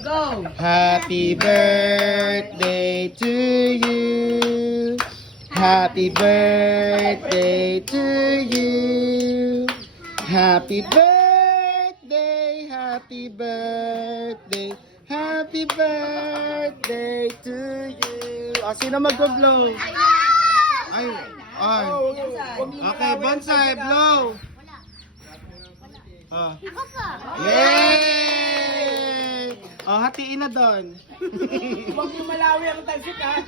Go! Happy birthday to you. Happy birthday to you. Happy birthday, happy birthday, happy birthday to you. O, sino mag-blow? Ay, ay. Okay, bonsai, blow. Oh. Yay! Oh, hatiin na doon. Huwag mo malawi ang tansik ha.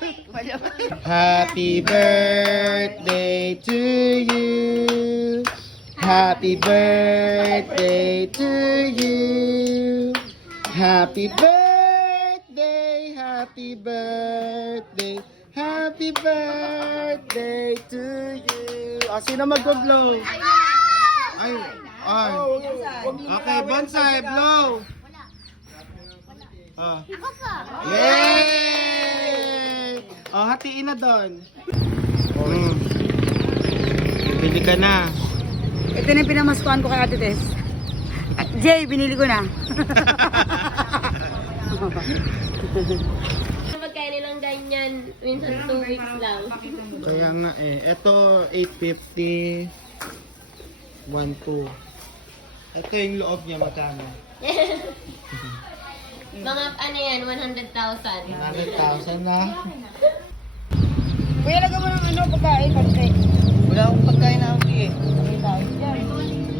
Happy birthday to you. Happy birthday to you. Happy birthday, happy birthday, happy birthday to you. O, sino mag-blow? Ay, ay. Okay, bonsai, blow. Oh. Yay! Oh, hatiin na doon. Bili ka na. Ito na yung pinamaskuhan ko kay Ate Tess. At Jay, binili ko na. Magkain lang ganyan, minsan 2 weeks lang. Kaya nga eh. Ito, 850. 1, 2. Ito yung loob niya, magkano? Mga ano yan, 100,000. 100,000 na. Kuya, lagyan mo ng ano, pagkain, pagkain. Wala akong pagkain na ang eh.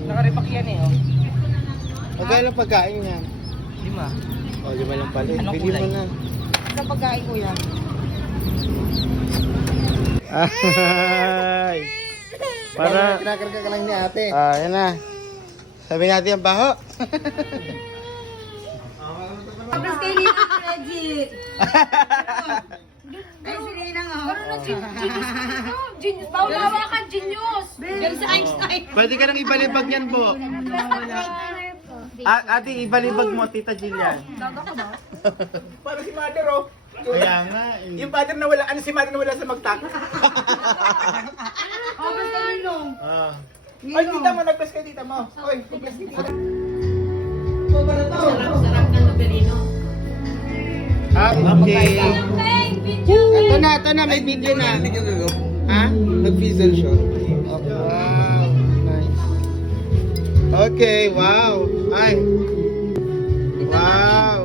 Nakarepack yan eh. Oh. Magkano lang pagkain yan? 5. O, 5 lang pala. Anong Bili mo kulay? na. Sa pagkain, kuya. Ay! Para... Kinakarga ka lang ni ate. Ah, yan na. Sabi natin ang baho. Tapos kay Nina, legit. Ay, si Nina nga. Genius! Bawal hawakan, genius! Yan sa Einstein. Pwede ka nang ibalibag yan, Bo. Ate, ibalibag mo, Tita Jillian. Para si mother oh. Kaya nga. Yung mother na wala, ano si mother na wala sa magtak? Oh, basta Ninong. Ah. Ay, tita mo, nag-bless kay tita mo. Oy, nag-bless kay tita. Sarap ng luberino. Ah, okay. Hey, video! Ito na, may video na. Ha? Nag-fizzle siya. Wow, nice. Okay, wow. Ay. Wow.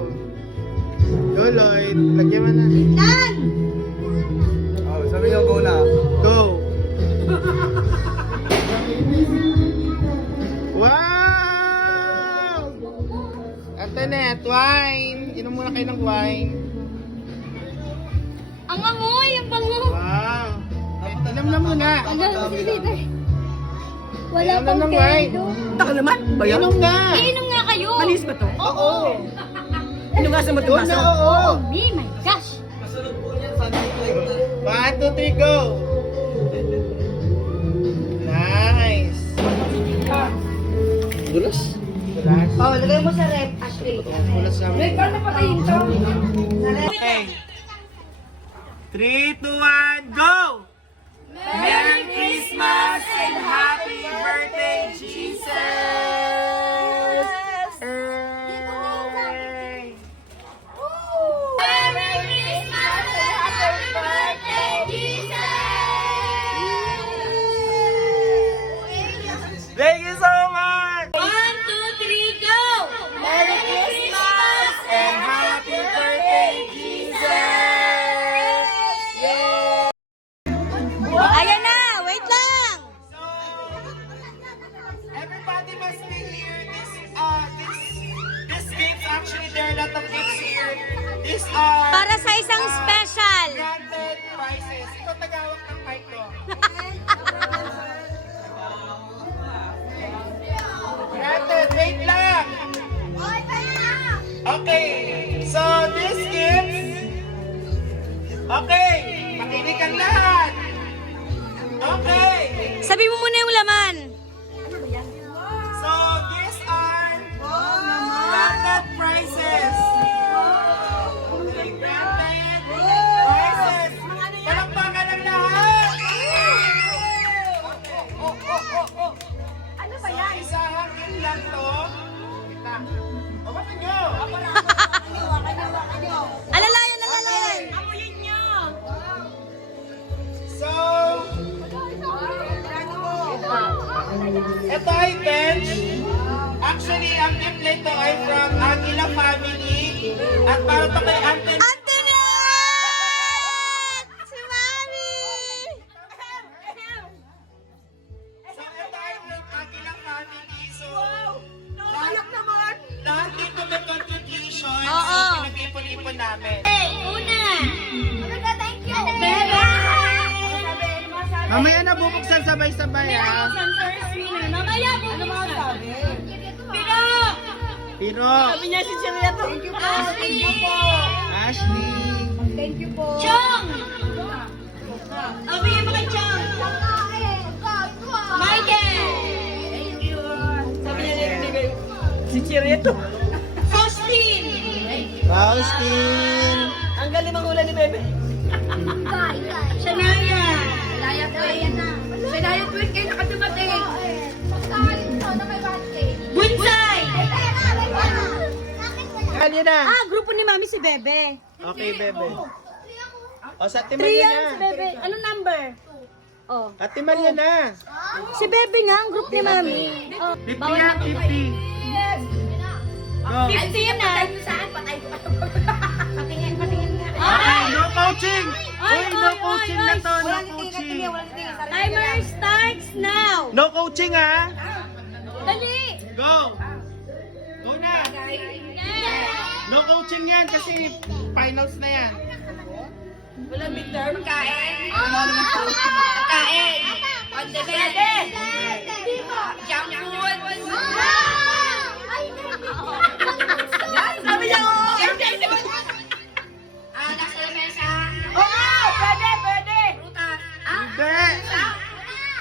Go, Lloyd. Lagyan mo na. Oh, sabi niyo go na. Go. Wow! Antoinette, wine. Inom muna kayo ng wine. Ang amoy! Ang bango! Wow. Inom na muna. Wala Inom pang na ng wine. kendo. Taka naman. Bayan. Inom na. Iinom nga kayo! Manis ba to? Oo. Ano nga sa Go matubasa? na, oo. Oh, my gosh! 1, 2, 3, go. Nice. Dulas. Dulas. Oh, lagay mo sa rep, Ashley. Dulas sa Wait, paano patayin to? Okay. 3, 2, 1, go! Merry Christmas and Happy Birthday, Jesus! Hey! Merry Christmas and Happy Birthday, Jesus! Thank you so much! 1, 2, 3, go! Merry Christmas and Happy Birthday, Jesus! Yay! Ayan na, wait lang. So, everybody must be here. This gifts actually there are a lot of gifts here. These are Para sa isang special. granted prizes. Ikaw tagawak ng mic ko. Granted, wait lang. Okay, so this gifts. Okay, makinig ang lahat. Okay. Sabi mo muna yung laman. So, these are granted prizes. Okay, granted prizes. Palakpakan ang lahat. Ano ba yan? So, isahangin lang to. Kita. O, ba't nyo? para to kay Ante. Si Mami! So, ito ay yung akin ang family. So, Ayak naman! lahat dito may contribution. Oo. So, pinag-ipon-ipon namin. Una. Thank you. Bebe. Mamaya na bubuksan sabay-sabay ha. First winner. Mamaya bubuksan. Pero. Pero, Sabi niya si Cheria to. Thank you po. Ashley. Thank you po. Chong. Bigyan mo kay Chong. Michael. Sabi niya nilibigay. Si Cheria to. Faustin. Faustin. Ang galing manghula ni Bebe. Shania. Bunsay. Kanya na. Grupo ni Mami si Bebe. Okay, Bebe. O, sa Ate 3 Maria yan si na. Bebe. Anong number? Oh. Ate Maria na. Si Bebe nga, ang group ni Mami. Oh. 50 yan, 50. Go. 50 na. Okay, no coaching. Uy, no coaching na to, no coaching. Timer starts now. No coaching ha. Dali. Go. Go na. No coaching yan kasi finals na yan. Walang big term. Kain. On the bed. Junk food. Sabi niya, oh. Nasa lamesa. Pwede, pwede. Prutas. Hindi.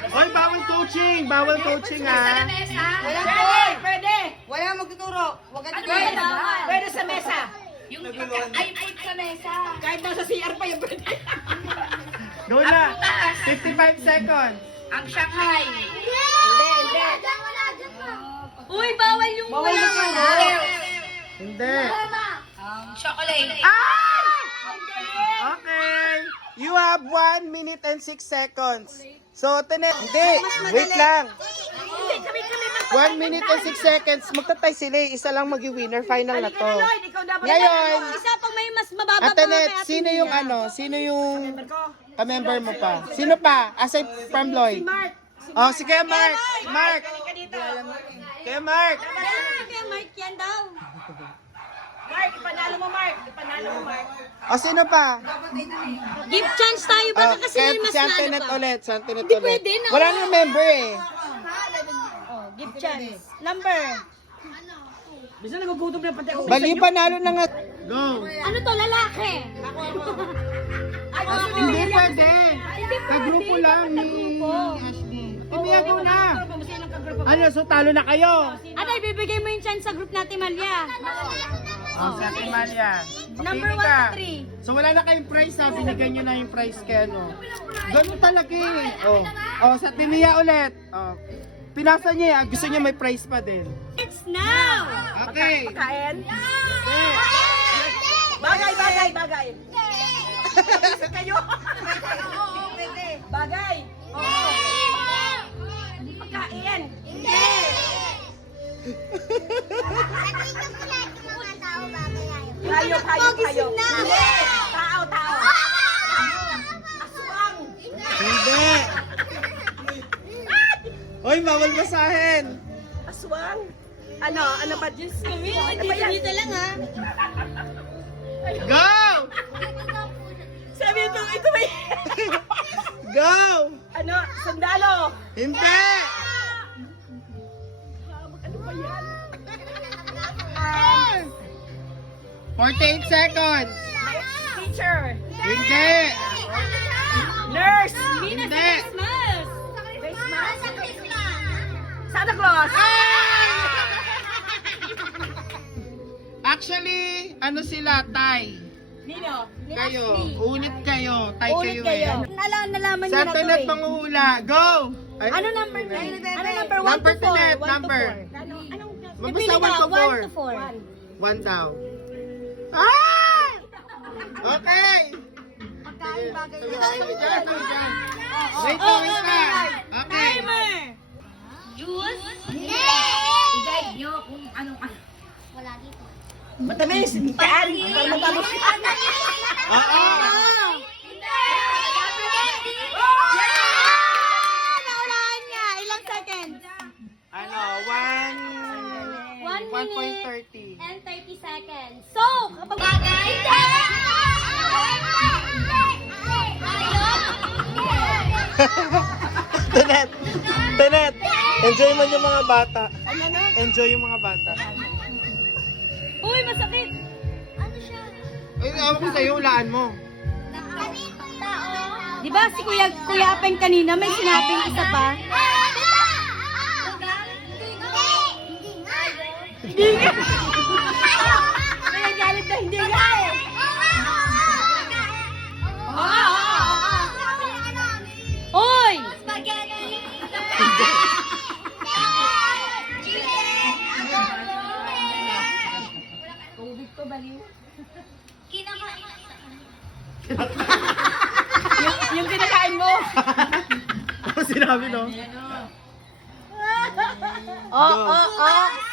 Oy, bawal coaching. Bawal coaching Nasa ha. lamesa. Pwede, pwede. Wala magtuturo. Huwag ka Pwede. Pwede sa mesa. Yung ay sa mesa. Kahit nasa CR pa yung pwede. Go na. 55 seconds. Ang Shanghai. Hindi. Uy, bawal yung Bawal yung wala. Hindi. Chocolate. Okay. You have 1 minute and 6 seconds. So, hindi. Wait lang. 1 minute and 6 seconds. Magtatay sila. Isa lang mag-winner. Final na to. Ngayon, Isa pag may mas mababa pa Atanet, sino yung Sino yung ka-member mo pa? Sino pa? Aside from Lloyd. Mark. Oh, si Kuya Mark. Mark. Kuya Mark. Kaya Mark yan daw. Mark, ipanalo mo Mark. O, sino pa? Give chance tayo. Baka Oh, kasi may mas si na Antoinette ano pa. ulit. Si Antoinette Hindi ulit. pwede na. Wala nang member eh. Oh, give chance. Number. Bisa nagugutom na pati ako. Bali, panalo na nga. Go. Ano to, lalaki? Hindi pwede. Kagrupo lang ni Ashley. Timiya ko na. Ano, so talo na kayo. Ano, ibibigay mo yung chance sa group natin, Malia. Oh, si Ate Malia. Number Papili 1 ka. to 3. So wala na kayong prize ha, binigyan nyo na yung prize kay ano. Ganun talaga eh. Oh, oh sa Timia ulit. Oh. Pinasa niya, gusto niya may prize pa din. It's now. Okay. Kain. Okay. Bagay. Isa kayo. Bagay. Oo. Pagkain. Hindi. Kayo. Hindi. Tao. Aswang. Hindi. Hoy, bawal basahin. Aswang. Ano ba? Diyos kami. Dito lang ha. Go! Sabi ito may... Go! Ano? Sundalo. Hindi! Ano ba yan? 48 seconds. Teacher. Hindi! Nurse. Hindi! Santa Claus. Actually, ano sila, Tay? Nino. Kayo, unit kayo. Tay Ulit kayo eh. kayo. Nalaman Sa niyo na to Antoinette eh. panguhula. Go! Ay, Ano number? Ano number? 1 Number to 4. Antoinette, number. Magbasta 1 to 4. 1 to 4. 1 daw. Ah! Okay! Wait pa. Okay. Timer. Juice? I-guide nyo kung anong Matamis. Kaan. Para matapos. Oo. Naulaan niya. Ilang seconds? Ano, 1 minute 1.30. and 30 seconds. So, kapag bagay, Tenet! Tenet! Enjoy mo yung mga bata. Enjoy yung mga bata. Uy, masakit. Ano siya? Ay, awa ko sa'yo, ulaan mo. Di ba si Kuya Apeng kanina may sinabing isa pa? Hindi nga. Kaya galit na hindi nga eh. Uy! Tubig ko baliw. Yung kinakain mo. Ano sinabi, no? Oh.